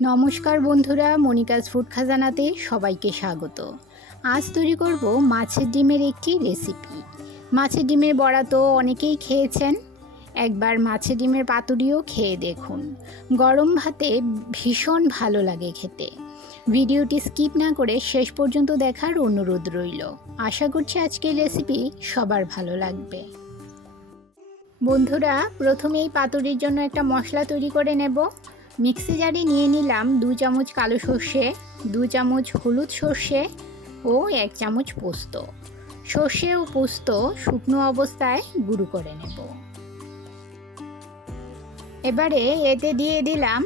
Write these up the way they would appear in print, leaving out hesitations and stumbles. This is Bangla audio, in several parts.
নমস্কার বন্ধুরা, মনিকাস ফুড খাজানাতে সবাইকে স্বাগত। আজ তৈরি করব মাছের ডিমের একটি রেসিপি। মাছের ডিমের বড়া তো অনেকেই খেয়েছেন, একবার মাছের ডিমের পাতুরিও খেয়ে দেখুন। গরম ভাতে ভীষণ ভালো লাগে খেতে। ভিডিওটি স্কিপ না করে শেষ পর্যন্ত দেখার অনুরোধ রইল। আশা করছি আজকের রেসিপি সবার ভালো লাগবে। বন্ধুরা, প্রথমেই পাতুরির জন্য একটা মশলা তৈরি করে নেব। মিক্সি জারে নিয়ে নিলাম 2 চামচ কালো সর্ষে, 2 চামচ হলুদ সর্ষে ও 1 চামচ পোস্ত। সর্ষে ও পোস্ত শুকনো অবস্থায় গুঁড়ো করে নেব। এবারে এতে দিয়ে দিলাম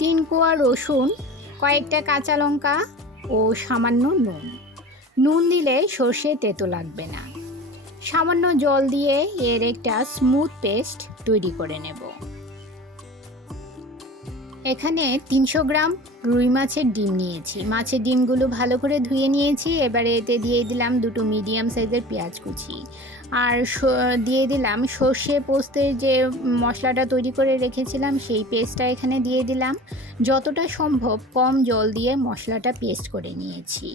3 কোয়া রসুন, কয়েকটা কাঁচা লঙ্কা ও সামান্য নুন। নুন দিলে সর্ষে তেতো লাগবে না। সামান্য জল দিয়ে এর একটা স্মুথ পেস্ট তৈরি করে নেব। এখানে 300 গ্রাম রুই মাছের ডিম নিয়েছি। মাছের ডিমগুলো ভালো করে ধুয়ে নিয়েছি। এবারে এতে দিয়ে দিলাম 2টো মিডিয়াম সাইজের পেঁয়াজ কুচি, আর দিয়ে দিলাম সর্ষে পোস্তের যে মশলাটা তৈরি করে রেখেছিলাম সেই পেস্টটা এখানে দিয়ে দিলাম। যতটা সম্ভব কম জল দিয়ে মশলাটা পেস্ট করে নিয়েছি।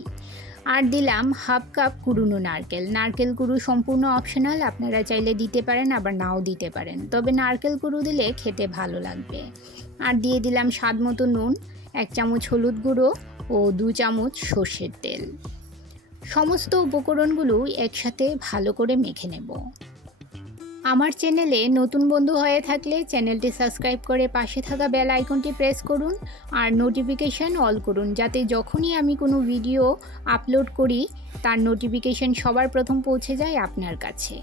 আর দিলাম হাফ কাপ কুড়ুনো নারকেল। নারকেল কুড়ু সম্পূর্ণ অপশনাল, আপনারা চাইলে দিতে পারেন আবার নাও দিতে পারেন, তবে নারকেল কুড়ু দিলে খেতে ভালো লাগবে। আর দিয়ে দিলাম স্বাদ মতো নুন, 1 চামচ হলুদ গুঁড়ো ও 2 চামচ সর্ষের তেল। সমস্ত উপকরণগুলো একসাথে ভালো করে মেখে নেব। আমার চ্যানেলে নতুন বন্ধু হয়ে থাকলে চ্যানেলটি সাবস্ক্রাইব করে পাশে থাকা বেল আইকনটি প্রেস করুন আর নোটিফিকেশান অল করুন, যাতে যখনই আমি কোনো ভিডিও আপলোড করি তার নোটিফিকেশান সবার প্রথম পৌঁছে যায় আপনার কাছে।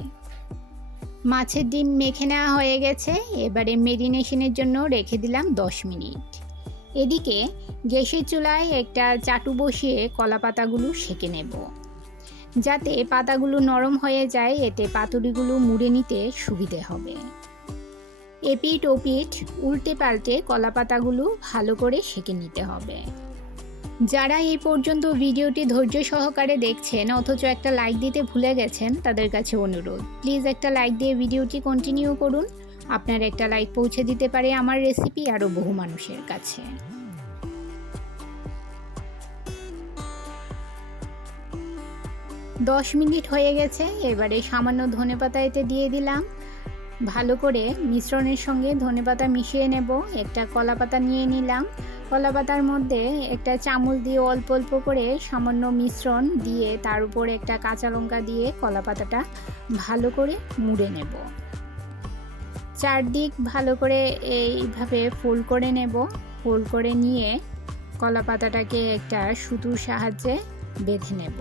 মাছের ডিম মেখে নেওয়া হয়ে গেছে। এবারে মেরিনেশনের জন্য রেখে দিলাম 10 মিনিট। এদিকে গ্যাসের চুলায় একটা চাটু বসিয়ে কলা পাতাগুলো সেঁকে নেব, যাতে পাতাগুলো নরম হয়ে যায়, এতে পাতুরিগুলো মুড়ে নিতে সুবিধে হবে। এপিঠ ওপিঠ উল্টে পাল্টে কলা পাতাগুলো ভালো করে সেঁকে নিতে হবে। যারা এই পর্যন্ত ভিডিওটি ধৈর্য সহকারে দেখছেন অথচ একটা লাইক দিতে ভুলে গেছেন, তাদের কাছে অনুরোধ, প্লিজ একটা লাইক দিয়ে ভিডিওটি কন্টিনিউ করুন। আপনার একটা লাইক পৌঁছে দিতে পারে আমার রেসিপি আরও বহু মানুষের কাছে। 10 মিনিট হয়ে গেছে। এবারে সামান্য ধনেপাতা এতে দিয়ে দিলাম। ভালো করে মিশ্রণের সঙ্গে ধনেপাতা মিশিয়ে নেব। একটা কলা পাতা নিয়ে নিলাম। কলা পাতার মধ্যে একটা চামচ দিয়ে অল্প অল্প করে সামান্য মিশ্রণ দিয়ে তার উপর একটা কাঁচা লঙ্কা দিয়ে কলা পাতাটা ভালো করে মুড়ে নেব। চারদিক ভালো করে এইভাবে ফোল্ড করে নেব। ফোল্ড করে নিয়ে কলা পাতাটাকে একটা সুতোর সাহায্যে বেঁধে নেব,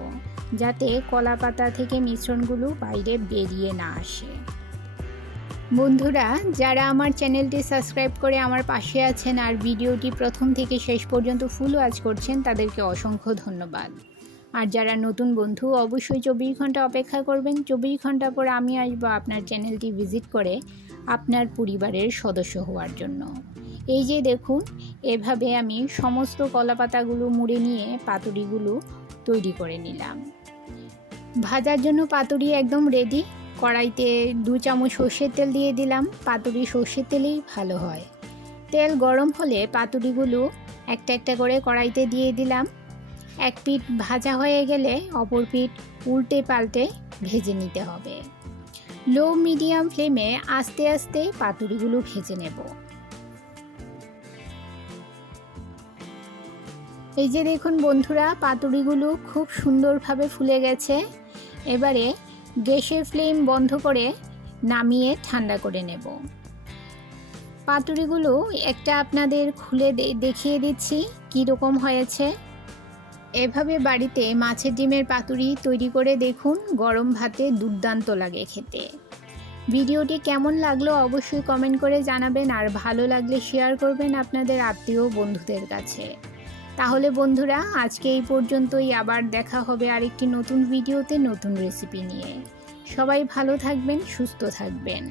যাতে কলা পাতা থেকে মিশ্রণগুলো বাইরে বেরিয়ে না আসে। বন্ধুরা, যারা আমার চ্যানেলটি সাবস্ক্রাইব করে আমার পাশে আছেন আর ভিডিওটি প্রথম থেকে শেষ পর্যন্ত ফুল ওয়াচ করছেন, তাদেরকে অসংখ্য ধন্যবাদ। আর যারা নতুন বন্ধু, অবশ্যই 24 ঘন্টা অপেক্ষা করবেন। 24 ঘন্টা পর আমি আসবো আপনার চ্যানেলটি ভিজিট করে আপনার পরিবারের সদস্য হওয়ার জন্য। এই যে দেখুন, এভাবে আমি সমস্ত কলা পাতাগুলো মুড়ে নিয়ে পাতুরিগুলো তৈরি করে নিলাম। ভাজার জন্য পাতুরি একদম রেডি। কড়াইতে 2 চামচ সর্ষের তেল দিয়ে দিলাম। পাতুরি সর্ষের তেলেই ভালো হয়। তেল গরম হলে পাতুরিগুলো একটা একটা করে কড়াইতে দিয়ে দিলাম। এক পিঠ ভাজা হয়ে গেলে অপর পিঠ উল্টে পাল্টে ভেজে নিতে হবে। লো মিডিয়াম ফ্লেমে আস্তে আস্তে পাতুরিগুলো ভেজে নেব। এই যে দেখুন বন্ধুরা, পাতুরিগুলো খুব সুন্দরভাবে ফুলে গেছে। এবারে গ্যাসের ফ্লেম বন্ধ করে নামিয়ে ঠান্ডা করে নেব। পাতুরিগুলো একটা আপনাদের খুলে দেখিয়ে দিচ্ছি কী রকম হয়েছে। এভাবে বাড়িতে মাছের ডিমের পাতুরি তৈরি করে দেখুন, গরম ভাতে দুর্দান্ত লাগে খেতে। ভিডিওটি কেমন লাগলো অবশ্যই কমেন্ট করে জানাবেন, আর ভালো লাগলে শেয়ার করবেন আপনাদের আত্মীয় বন্ধুদের কাছে। তাহলে বন্ধুরা, আজকে এই পর্যন্তই। আবার দেখা হবে আরেকটি নতুন ভিডিওতে নতুন রেসিপি নিয়ে। সবাই ভালো থাকবেন, সুস্থ থাকবেন।